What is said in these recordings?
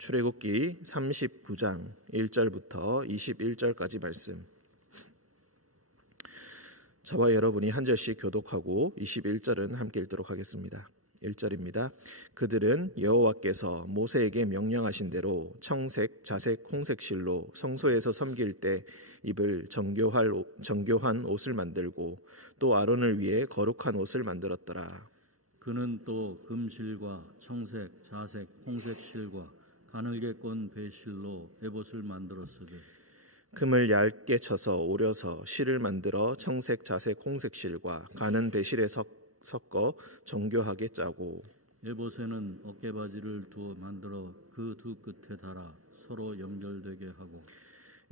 출애굽기 39장 1절부터 21절까지 말씀. 저와 여러분이 한 절씩 교독하고 21절은 함께 읽도록 하겠습니다. 1절입니다. 그들은 여호와께서 모세에게 명령하신 대로 청색, 자색, 홍색 실로 성소에서 섬길 때 입을 정교한 옷을 만들고 또 아론을 위해 거룩한 옷을 만들었더라. 그는 또 금실과 청색, 자색, 홍색 실과 가늘게 꼰 배실로 에봇을 만들었으되 금을 얇게 쳐서 오려서 실을 만들어 청색, 자색, 홍색 실과 가는 배실에 섞어 정교하게 짜고 에봇에는 어깨바지를 두어 만들어 그 두 끝에 달아 서로 연결되게 하고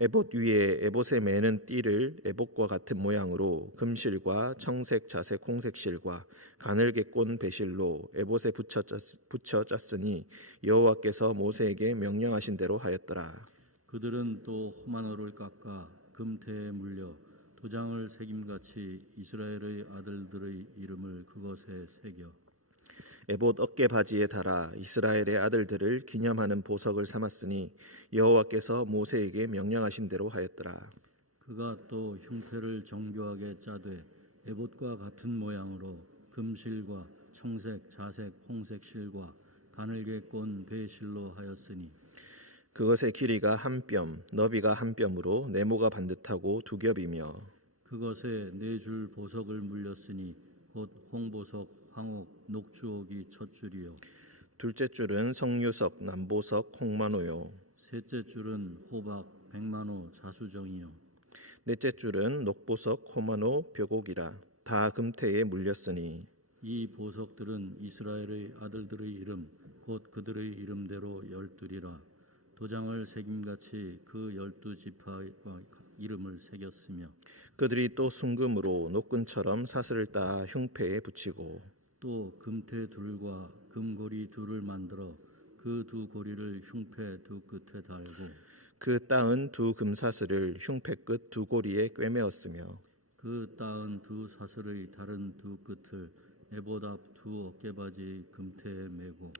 에봇 위에 에봇에 매는 띠를 에봇과 같은 모양으로 금실과 청색, 자색, 홍색 실과 가늘게 꼰 배실로 에봇에 붙여 짰으니 여호와께서 모세에게 명령하신 대로 하였더라. 그들은 또 호마노를 깎아 금태에 물려 도장을 새김같이 이스라엘의 아들들의 이름을 그것에 새겨 에봇 어깨 바지에 달아 이스라엘의 아들들을 기념하는 보석을 삼았으니 여호와께서 모세에게 명령하신 대로 하였더라. 그가 또 흉패를 정교하게 짜되 에봇과 같은 모양으로 금실과 청색, 자색, 홍색 실과 가늘게 꼰 배실로 하였으니 그것의 길이가 한 뼘, 너비가 한 뼘으로 네모가 반듯하고 두 겹이며 그것에 네 줄 보석을 물렸으니 곧 홍보석, 황옥, 녹주옥이 첫 줄이요 둘째 줄은 성유석, 남보석, 홍만호요 셋째 줄은 호박, 백만호, 자수정이요 넷째 줄은 녹보석, 호만호, 벽옥이라 다 금태에 물렸으니 이 보석들은 이스라엘의 아들들의 이름 곧 그들의 이름대로 12이라 도장을 새김같이 그 12지파의 이름을 새겼으며 그들이 또 순금으로 노끈처럼 사슬을 따 흉패에 붙이고 또 금태 둘과 금고리 둘을 만들어 그 두 고리를 흉패 두 끝에 달고 그 따은 두 금사슬을 흉패 끝 두 고리에 꿰매었으며 그 따은 두 사슬의 다른 두 끝을 에봇 앞 두 어깨바지 금태에 메고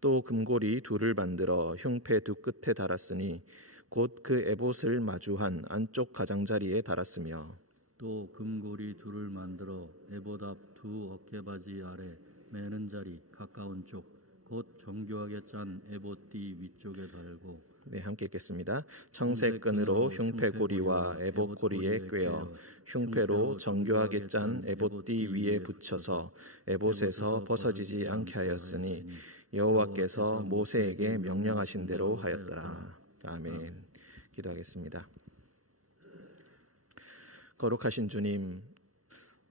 또 금고리 둘을 만들어 흉패 두 끝에 달았으니 곧 그 에봇을 마주한 안쪽 가장자리에 달았으며 또 금고리 둘을 만들어 에봇 앞 두 어깨바지 아래 매는 자리 가까운 쪽 곧 정교하게 짠 에봇 띠 위쪽에 달고 네, 함께 읽겠습니다. 청색 끈으로 흉패 고리와 에봇 고리에 꿰어 흉패로 정교하게 짠 에봇 띠 위에 붙여서 에봇에서 벗어지지 않게 하였으니 여호와께서 모세에게 명령하신 대로 하였더라. 아멘. 기도하겠습니다. 거룩하신 주님,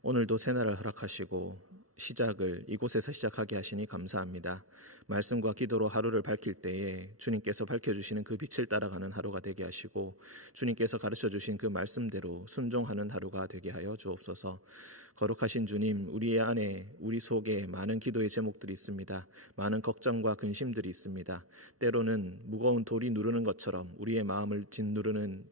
오늘도 새날을 허락하시고 시작을 이곳에서 시작하게 하시니 감사합니다. 말씀과 기도로 하루를 밝힐 때에 주님께서 밝혀주시는 그 빛을 따라가는 하루가 되게 하시고 주님께서 가르쳐주신 그 말씀대로 순종하는 하루가 되게 하여 주옵소서. 거룩하신 주님, 우리 안에 우리 속에 많은 기도의 제목들이 있습니다. 많은 걱정과 근심들이 있습니다. 때로는 무거운 돌이 누르는 것처럼 우리의 마음을 짓누르는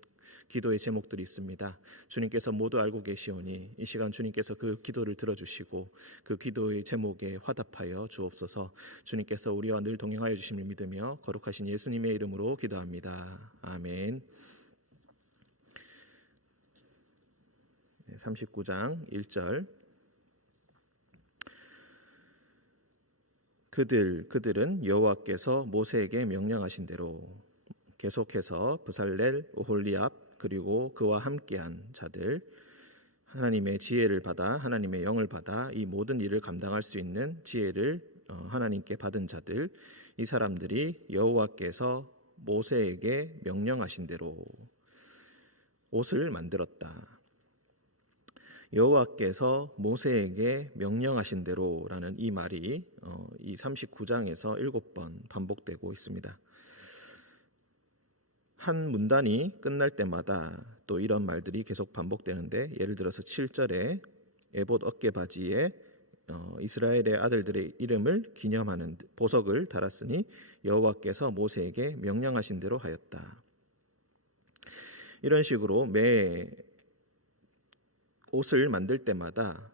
기도의 제목들이 있습니다. 주님께서 모두 알고 계시오니 이 시간 주님께서 그 기도를 들어주시고 그 기도의 제목에 화답하여 주옵소서. 주님께서 우리와 늘 동행하여 주심을 믿으며 거룩하신 예수님의 이름으로 기도합니다. 아멘. 39장 1절. 그들은 여호와께서 모세에게 명령하신 대로 계속해서 브살렐, 오홀리압 그리고 그와 함께한 자들, 하나님의 지혜를 받아 하나님의 영을 받아 이 모든 일을 감당할 수 있는 지혜를 하나님께 받은 자들, 이 사람들이 여호와께서 모세에게 명령하신 대로 옷을 만들었다. 여호와께서 모세에게 명령하신 대로라는 이 말이 이 39장에서 7번 반복되고 있습니다. 한 문단이 끝날 때마다 또 이런 말들이 계속 반복되는데, 예를 들어서 7절에 에봇 어깨바지에 이스라엘의 아들들의 이름을 기념하는 보석을 달았으니 여호와께서 모세에게 명령하신 대로 하였다. 이런 식으로 매 옷을 만들 때마다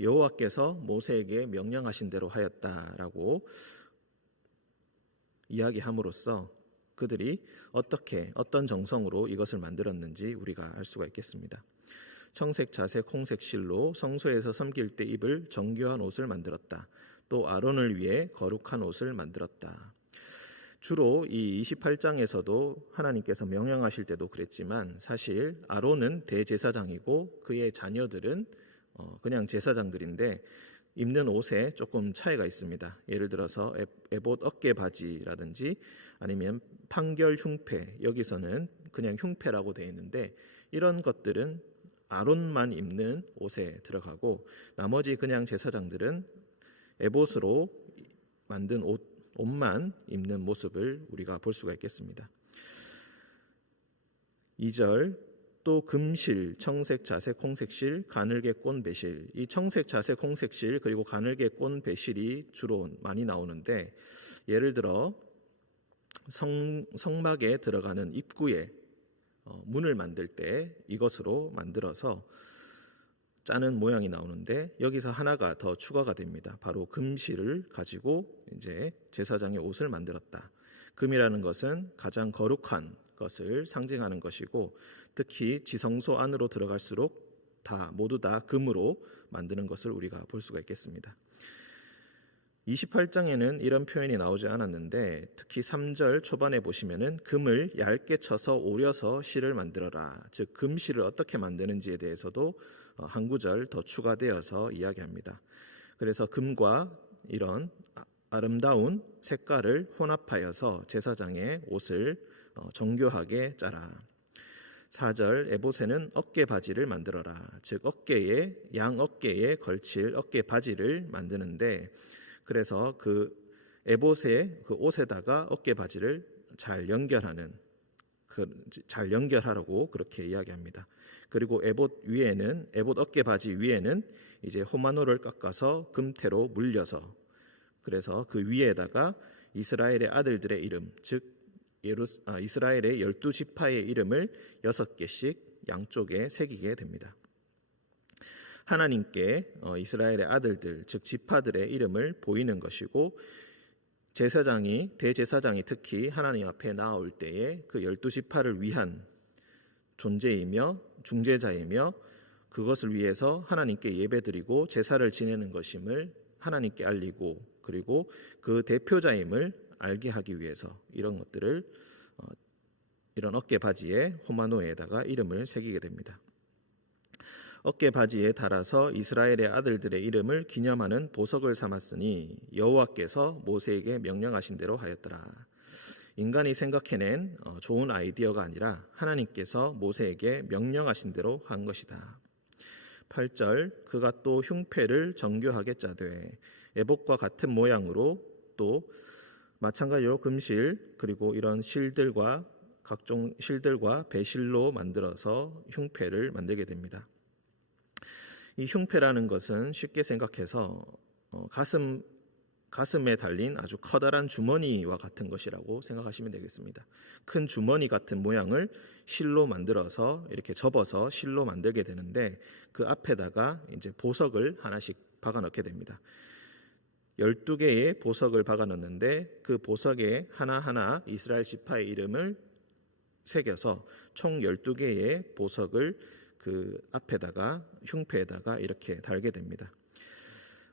여호와께서 모세에게 명령하신 대로 하였다라고 이야기함으로써 그들이 어떤 정성으로 이것을 만들었는지 우리가 알 수가 있겠습니다. 청색, 자색, 홍색 실로 성소에서 섬길 때 입을 정교한 옷을 만들었다. 또 아론을 위해 거룩한 옷을 만들었다. 주로 이 28장에서도 하나님께서 명령하실 때도 그랬지만 사실 아론은 대제사장이고 그의 자녀들은 그냥 제사장들인데 입는 옷에 조금 차이가 있습니다. 예를 들어서 에봇 어깨 바지라든지 아니면 판결 흉패, 여기서는 그냥 흉패라고 되어 있는데 이런 것들은 아론만 입는 옷에 들어가고 나머지 그냥 제사장들은 에봇으로 만든 옷만 입는 모습을 우리가 볼 수가 있겠습니다. 2절 또 금실, 청색, 자색, 홍색실, 가늘게 꼰 배실. 이 청색, 자색, 홍색실 그리고 가늘게 꼰 배실이 주로 많이 나오는데 예를 들어 성막에 들어가는 입구에 문을 만들 때 이것으로 만들어서 짜는 모양이 나오는데 여기서 하나가 더 추가가 됩니다. 바로 금실을 가지고 이제 제사장의 옷을 만들었다. 금이라는 것은 가장 거룩한 것을 상징하는 것이고 특히 지성소 안으로 들어갈수록 모두 다 금으로 만드는 것을 우리가 볼 수가 있겠습니다. 28장에는 이런 표현이 나오지 않았는데 특히 3절 초반에 보시면은 금을 얇게 쳐서 오려서 실을 만들어라. 즉 금실을 어떻게 만드는지에 대해서도 한 구절 더 추가되어서 이야기합니다. 그래서 금과 이런 아름다운 색깔을 혼합하여서 제사장의 옷을 정교하게 짜라. 4절 에봇에는 어깨 바지를 만들어라. 즉 양 어깨에 걸칠 어깨 바지를 만드는데 그래서 그 에봇의 그 옷에다가 어깨 바지를 잘 연결하라고 그렇게 이야기합니다. 그리고 에봇 어깨 바지 위에는 이제 호마노를 깎아서 금테로 물려서 그래서 그 위에다가 이스라엘의 아들들의 이름, 즉 이스라엘의 12지파의 이름을 6개씩 양쪽에 새기게 됩니다. 하나님께 이스라엘의 아들들, 즉 지파들의 이름을 보이는 것이고 대제사장이 특히 하나님 앞에 나올 때에 그 12지파를 위한 존재이며 중재자이며 그것을 위해서 하나님께 예배드리고 제사를 지내는 것임을 하나님께 알리고 그리고 그 대표자임을 알게 하기 위해서 이런 것들을 이런 어깨 바지에 호마노에다가 이름을 새기게 됩니다. 어깨 바지에 달아서 이스라엘의 아들들의 이름을 기념하는 보석을 삼았으니 여호와께서 모세에게 명령하신 대로 하였더라. 인간이 생각해낸 좋은 아이디어가 아니라 하나님께서 모세에게 명령하신 대로 한 것이다. 8절 그가 또 흉패를 정교하게 짜되 에봇과 같은 모양으로 또 마찬가지로 금실 그리고 이런 실들과 각종 실들과 배실로 만들어서 흉패를 만들게 됩니다. 이 흉패라는 것은 쉽게 생각해서 가슴에 달린 아주 커다란 주머니와 같은 것이라고 생각하시면 되겠습니다. 큰 주머니 같은 모양을 실로 만들어서 이렇게 접어서 실로 만들게 되는데 그 앞에다가 이제 보석을 하나씩 박아 넣게 됩니다. 12개의 보석을 박아 넣는데 그 보석에 하나하나 이스라엘 지파의 이름을 새겨서 총 12개의 보석을 그 앞에다가 흉패에다가 이렇게 달게 됩니다.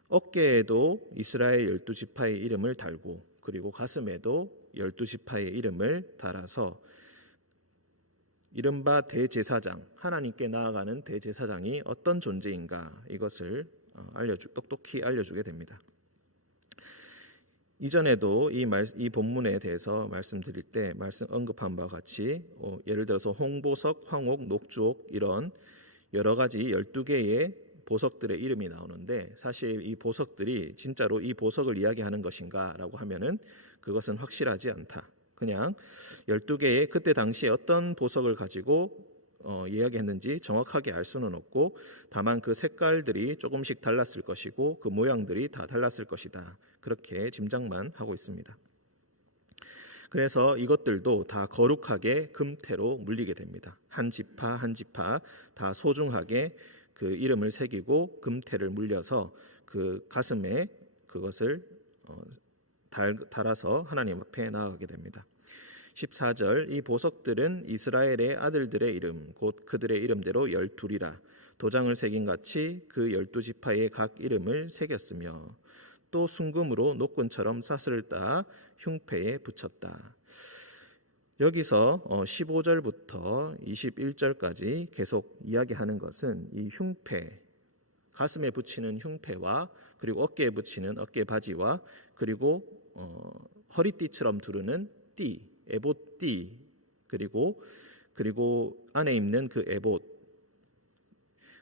어깨에도 이스라엘 12지파의 이름을 달고 그리고 가슴에도 12지파의 이름을 달아서 이른바 대제사장, 하나님께 나아가는 대제사장이 어떤 존재인가 이것을 똑똑히 알려주게 됩니다. 이전에도 이 본문에 대해서 말씀드릴 때 언급한 바와 같이 예를 들어서 홍보석, 황옥, 녹주옥 이런 여러 가지 12개의 보석들의 이름이 나오는데 사실 이 보석들이 진짜로 이 보석을 이야기하는 것인가라고 하면은 그것은 확실하지 않다. 그냥 12개의 그때 당시에 어떤 보석을 가지고 이야기했는지 정확하게 알 수는 없고 다만 그 색깔들이 조금씩 달랐을 것이고 그 모양들이 다 달랐을 것이다. 그렇게 짐작만 하고 있습니다. 그래서 이것들도 다 거룩하게 금테로 물리게 됩니다. 한 지파 한 지파 다 소중하게 그 이름을 새기고 금테를 물려서 그 가슴에 그것을 달아서 하나님 앞에 나아가게 됩니다. 14절 이 보석들은 이스라엘의 아들들의 이름 곧 그들의 이름대로 12이라 도장을 새긴 같이 그 12지파의 각 이름을 새겼으며 또 순금으로 노끈처럼 사슬을 따 흉패에 붙였다. 여기서 15절부터 21절까지 계속 이야기하는 것은 이 흉패, 가슴에 붙이는 흉패와 그리고 어깨에 붙이는 어깨 바지와 그리고 허리띠처럼 두르는 띠, 에봇띠 그리고 안에 입는 그 에봇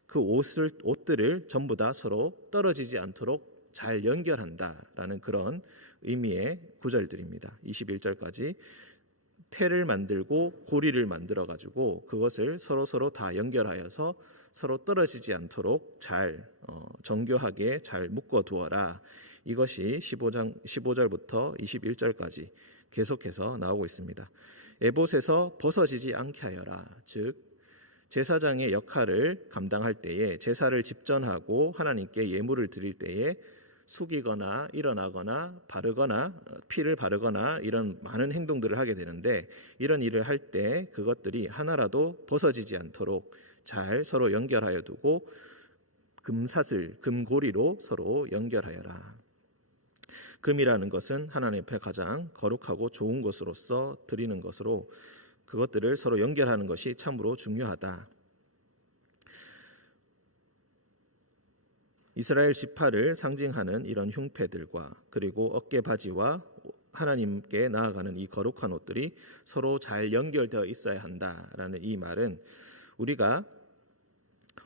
그 옷들을 전부 다 서로 떨어지지 않도록 잘 연결한다라는 그런 의미의 구절들입니다. 21절까지 태를 만들고 고리를 만들어 가지고 그것을 서로 다 연결하여서 서로 떨어지지 않도록 잘 정교하게 잘 묶어 두어라. 이것이 15절부터 21절까지 계속해서 나오고 있습니다. 에봇에서 벗어지지 않게 하여라. 즉 제사장의 역할을 감당할 때에 제사를 집전하고 하나님께 예물을 드릴 때에 숙이거나 일어나거나 바르거나 피를 바르거나 이런 많은 행동들을 하게 되는데 이런 일을 할 때 그것들이 하나라도 벗어지지 않도록 잘 서로 연결하여 두고 금사슬, 금고리로 서로 연결하여라. 금이라는 것은 하나님 앞에 가장 거룩하고 좋은 것으로서 드리는 것으로 그것들을 서로 연결하는 것이 참으로 중요하다. 이스라엘 지파를 상징하는 이런 흉패들과 그리고 어깨 바지와 하나님께 나아가는 이 거룩한 옷들이 서로 잘 연결되어 있어야 한다라는 이 말은 우리가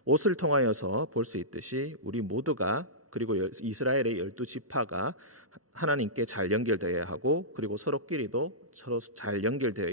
옷을 통하여서 볼 수 있듯이 우리 모두가 그리고 이스라엘의 12지파가 하나님께 잘 연결되어야 하고 그리고 서로끼리도 서로 잘 연결되어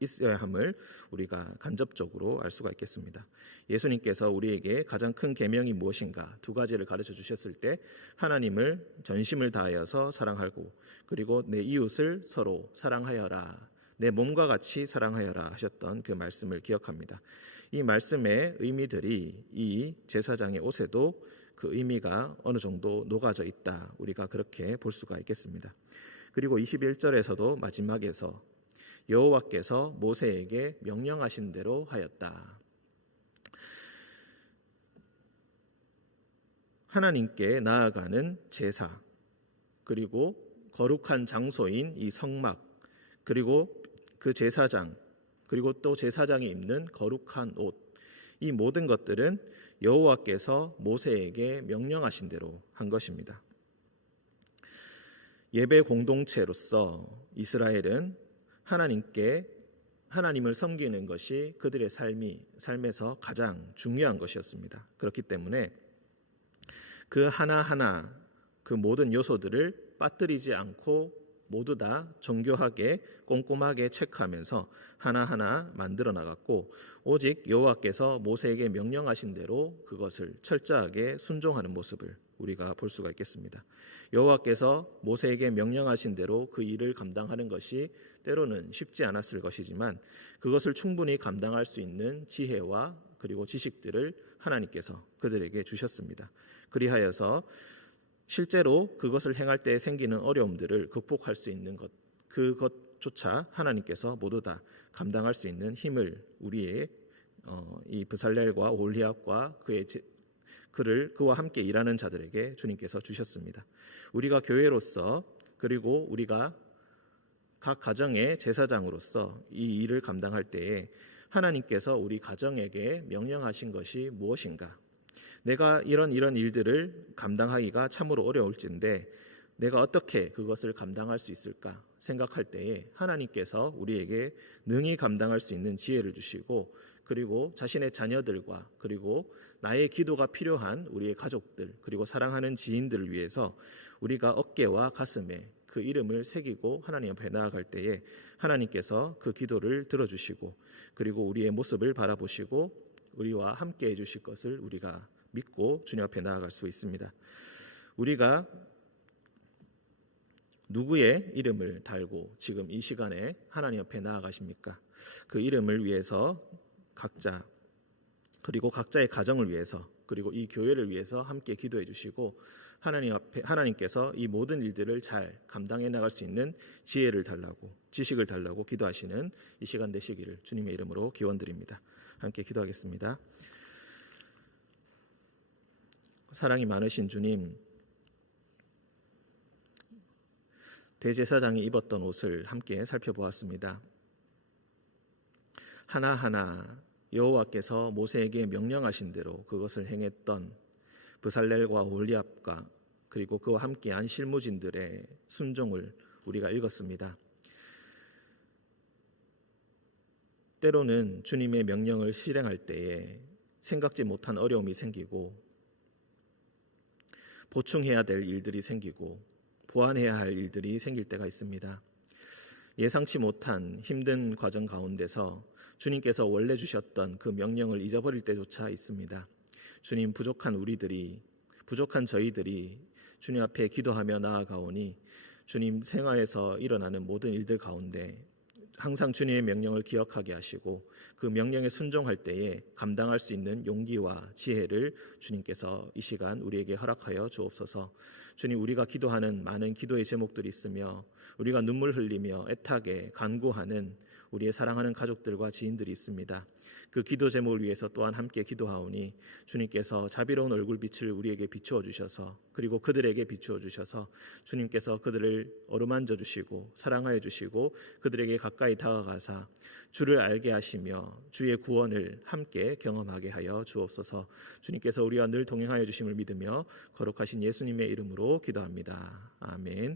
있어야 함을 우리가 간접적으로 알 수가 있겠습니다. 예수님께서 우리에게 가장 큰 계명이 무엇인가 두 가지를 가르쳐 주셨을 때 하나님을 전심을 다하여서 사랑하고 그리고 내 이웃을 서로 사랑하여라. 내 몸과 같이 사랑하여라 하셨던 그 말씀을 기억합니다. 이 말씀의 의미들이 이 제사장의 옷에도 그 의미가 어느 정도 녹아져 있다. 우리가 그렇게 볼 수가 있겠습니다. 그리고 21절에서도 마지막에서 여호와께서 모세에게 명령하신 대로 하였다. 하나님께 나아가는 제사 그리고 거룩한 장소인 이 성막 그리고 그 제사장 그리고 또 제사장이 입는 거룩한 옷 이 모든 것들은 여호와께서 모세에게 명령하신 대로 한 것입니다. 예배 공동체로서 이스라엘은 하나님을 섬기는 것이 그들의 삶에서 가장 중요한 것이었습니다. 그렇기 때문에 그 하나하나 그 모든 요소들을 빠뜨리지 않고 모두 다 정교하게 꼼꼼하게 체크하면서 하나하나 만들어 나갔고 오직 여호와께서 모세에게 명령하신 대로 그것을 철저하게 순종하는 모습을 우리가 볼 수가 있겠습니다. 여호와께서 모세에게 명령하신 대로 그 일을 감당하는 것이 때로는 쉽지 않았을 것이지만 그것을 충분히 감당할 수 있는 지혜와 그리고 지식들을 하나님께서 그들에게 주셨습니다. 그리하여서 실제로 그것을 행할 때 생기는 어려움들을 극복할 수 있는 것, 그것조차 하나님께서 모두 다 감당할 수 있는 힘을 우리의 이 브살렐과 올리압과 그와 함께 일하는 자들에게 주님께서 주셨습니다. 우리가 교회로서 그리고 우리가 각 가정의 제사장으로서 이 일을 감당할 때에 하나님께서 우리 가정에게 명령하신 것이 무엇인가? 내가 이런 일들을 감당하기가 참으로 어려울진데 내가 어떻게 그것을 감당할 수 있을까 생각할 때에 하나님께서 우리에게 능히 감당할 수 있는 지혜를 주시고 그리고 자신의 자녀들과 그리고 나의 기도가 필요한 우리의 가족들 그리고 사랑하는 지인들을 위해서 우리가 어깨와 가슴에 그 이름을 새기고 하나님 앞에 나아갈 때에 하나님께서 그 기도를 들어주시고 그리고 우리의 모습을 바라보시고 우리와 함께 해주실 것을 우리가 믿고 주님 앞에 나아갈 수 있습니다. 우리가 누구의 이름을 달고 지금 이 시간에 하나님 앞에 나아가십니까? 그 이름을 위해서 각자 그리고 각자의 가정을 위해서 그리고 이 교회를 위해서 함께 기도해 주시고 하나님께서 이 모든 일들을 잘 감당해 나갈 수 있는 지혜를 달라고, 지식을 달라고 기도하시는 이 시간 되시기를 주님의 이름으로 기원드립니다. 함께 기도하겠습니다. 사랑이 많으신 주님, 대제사장이 입었던 옷을 함께 살펴보았습니다. 하나하나 여호와께서 모세에게 명령하신 대로 그것을 행했던 브살렐과 올리압과 그리고 그와 함께한 실무진들의 순종을 우리가 읽었습니다. 때로는 주님의 명령을 실행할 때에 생각지 못한 어려움이 생기고 보충해야 될 일들이 생기고 보완해야 할 일들이 생길 때가 있습니다. 예상치 못한 힘든 과정 가운데서 주님께서 원래 주셨던 그 명령을 잊어버릴 때조차 있습니다. 주님, 부족한 저희들이 주님 앞에 기도하며 나아가오니 주님 생활에서 일어나는 모든 일들 가운데 항상 주님의 명령을 기억하게 하시고 그 명령에 순종할 때에 감당할 수 있는 용기와 지혜를 주님께서 이 시간 우리에게 허락하여 주옵소서. 주님, 우리가 기도하는 많은 기도의 제목들이 있으며 우리가 눈물 흘리며 애타게 간구하는 우리의 사랑하는 가족들과 지인들이 있습니다. 그 기도 제목을 위해서 또한 함께 기도하오니 주님께서 자비로운 얼굴빛을 우리에게 비추어 주셔서 그리고 그들에게 비추어 주셔서 주님께서 그들을 어루만져 주시고 사랑하여 주시고 그들에게 가까이 다가가사 주를 알게 하시며 주의 구원을 함께 경험하게 하여 주옵소서. 주님께서 우리와 늘 동행하여 주심을 믿으며 거룩하신 예수님의 이름으로 기도합니다. 아멘.